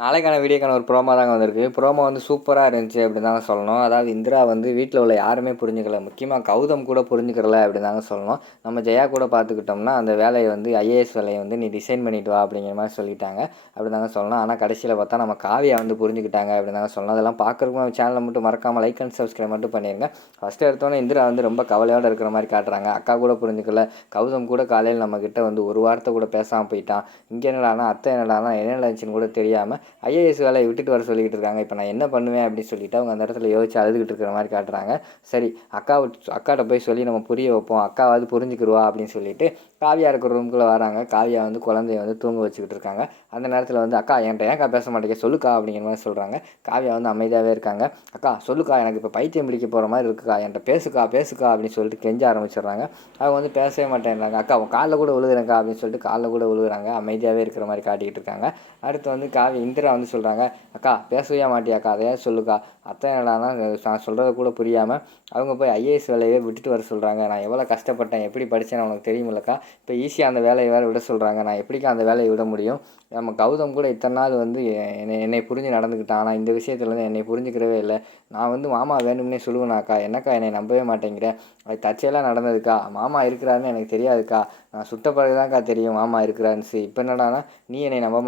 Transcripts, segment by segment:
நாளைக்கான வீடியோக்கான ஒரு ப்ரோமோ தாங்க வந்திருக்கு. ப்ரோமோ வந்து சூப்பரா இருந்துச்சு அப்படின்னு தாங்க சொல்லணும். அதாவது இந்திரா வந்து வீட்ல உள்ள யாருமே புரிஞ்சுக்கல. முக்கியமா கௌதம் கூட புரிஞ்சுக்கிறல அப்படின்னு தாங்க சொல்லணும். நம்ம ஜெயா கூட பார்த்துக்கிட்டோம்னா, அந்த வேலைய வந்து ஐஏஎஸ் வேலைய வந்து நீ டிசைன் பண்ணிட்டு வா அப்படிங்கிற மாரி சொல்லிட்டாங்க. அப்படின்னு தாங்க சொல்லணும். ஆனா கடைசியில பார்த்தா நம்ம காவியா வந்து புரிஞ்சுக்கிட்டாங்க அப்படின்னு தாங்க சொல்லணும். அதெல்லாம் பார்க்கறதுக்கு நம்ம சேனல மட்டும் மறக்காம லைக் அண்ட் சப்ஸ்கிரைப் மட்டும் பண்ணிருங்க. ஃபர்ஸ்ட் எடுத்தோனே இந்திரா வந்து ரொம்ப கவலையோட இருக்கிற மாரி காட்டுறாங்க. அக்கா கூட புரிஞ்சுக்கல. கௌதம் கூட காலையில நம்மகிட்ட வந்து ஒரு வார்த்தை கூட பேசாம போயிட்டான். இங்க என்னடான்னா அத்தை என்னடான்னா என்ன நடந்துச்சுன்னு கூட தெரியாம ஐஏஎஸ் வேலையை விட்டுட்டு வர சொல்லிக்கிட்டு இருக்காங்க. இப்போ நான் என்ன பண்ணுவேன் அப்படின்னு சொல்லிட்டு அவங்க அந்த இடத்துல யோசிச்சு அழுதுகிட்டு இருக்கிற மாதிரி காட்டுறாங்க. சரி அக்காட்ட போய் சொல்லி நம்ம புரிய வைப்போம், அக்காவாவது புரிஞ்சுக்கிடுவா அப்படின்னு சொல்லிட்டு காவியா இருக்கிற ரூம்குள்ளே வராங்க. காவியா வந்து குழந்தைய வந்து தூங்க வச்சுக்கிட்டு இருக்காங்க. அந்த நேரத்தில் வந்து அக்கா என்கிட்ட ஏன்க்கா பேச மாட்டேங்க சொல்லுக்கா அப்படிங்கிற மாதிரி சொல்கிறாங்க. காவியா வந்து அமைதியாகவே இருக்காங்க. அக்கா சொல்லுக்கா எனக்கு இப்போ பைத்தியம் பிடிக்க போகிற மாதிரி இருக்குக்கா, என்கிட்ட பேசுக்கா அப்படின்னு சொல்லிட்டு கெஞ்ச ஆரம்பிச்சிடுறாங்க. அவங்க வந்து பேசவே மாட்டேங்கிறாங்க. அக்கா உன் காலில் கூட விழுகுறேங்க்கா அப்படின்னு சொல்லிட்டு காலில் கூட விழுகுறாங்க. அமைதியாகவே இருக்கிற மாதிரி காட்டிக்கிட்டு இருக்காங்க. அடுத்து வந்து இந்திரா வந்து சொல்கிறாங்க, அக்கா பேசவே மாட்டியாக்கா, அதையே சொல்லுக்கா. அத்தை என்னடான்னா நான் சொல்கிறத கூட புரியாமல் அவங்க போய் ஐஏஎஸ் வேலையை விட்டுட்டு வர சொல்கிறாங்க. நான் எவ்வளோ கஷ்டப்பட்டேன், எப்படி படித்தேன்னு உனக்கு தெரியுமில்லக்கா. இப்போ ஈஸியாக அந்த வேலையை வேறு விட சொல்கிறாங்க. நான் எப்படிக்கா அந்த வேலையை விட முடியும்? நம்ம கௌதம் கூட இத்தனை நாள் வந்து என்னை புரிஞ்சு நடந்துக்கிட்டான். ஆனால் இந்த விஷயத்தில் வந்து என்னை புரிஞ்சுக்கிறவே இல்லை. நான் வந்து மாமா வேணும்னே சொல்லுவேனாக்கா, என்னக்கா என்னை நம்பவே மாட்டேங்கிற? அது தற்செயலாக நடந்ததுக்கா, மாமா இருக்கிறாருன்னு எனக்கு தெரியாதுக்கா. நான் சுட்ட பிறகுதான்க்கா தெரியும் மாமா இருக்கிறாருன்னு. இப்போ என்னடானா நீ என்னை நம்ப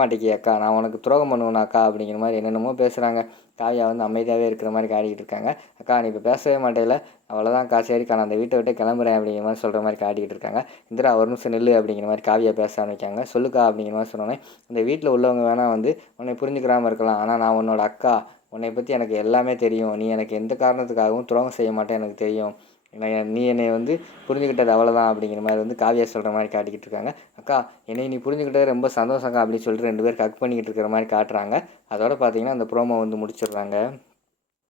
மாட்டேங்கியாக்கா, நான் உனக்கு துரோகம் பண்ணுவேனாக்கா அப்படிங்கிற மாதிரி என்னென்னமோ பேசுகிறாங்க. காவியா வந்து அமைதியாகவே இருக்கிற மாதிரி காட்டிக்கிட்டு இருக்காங்க. அக்கா நீ இப்போ பேசவே மாட்டேல, அவ்வளோதான்க்கா, சரிக்கா நான் அந்த வீட்டை விட்டு கிளம்புறேன் அப்படிங்கிற மாதிரி சொல்கிற மாதிரி காட்டிக்கிட்டு இருக்காங்க. இந்திரா ஒரு நிமிஷம் நில்லு அப்படிங்கிற மாதிரி காவியா பேச ஆரம்பிக்காங்க. சொல்லுக்கா அப்படிங்கிற மாதிரி சொன்னோன்னே, இந்த வீட்டில் உள்ளவங்க வேணால் வந்து உன்னை புரிஞ்சுக்கிறாமல் இருக்கலாம், ஆனால் நான் உன்னோட அக்கா, உன்னை பற்றி எனக்கு எல்லாமே தெரியும். நீ எனக்கு எந்த காரணத்துக்காகவும் துரோகம் செய்ய மாட்டேன் எனக்கு தெரியும். நீ என்னை வந்து புரிஞ்சுக்கிட்டது அவ்வளோதான் அப்படிங்கிற மாதிரி வந்து காவியா சொல்கிற மாதிரி காட்டிக்கிட்டு இருக்காங்க. அக்கா என்னை நீ புரிஞ்சுக்கிட்டது ரொம்ப சந்தோஷங்க அப்படின்னு சொல்லிட்டு 2 பேர் ஹக் பண்ணிக்கிட்டு இருக்கிற மாதிரி காட்டுறாங்க. அதோட பார்த்தீங்கன்னா அந்த ப்ரோமோ வந்து முடிச்சிடுறாங்க.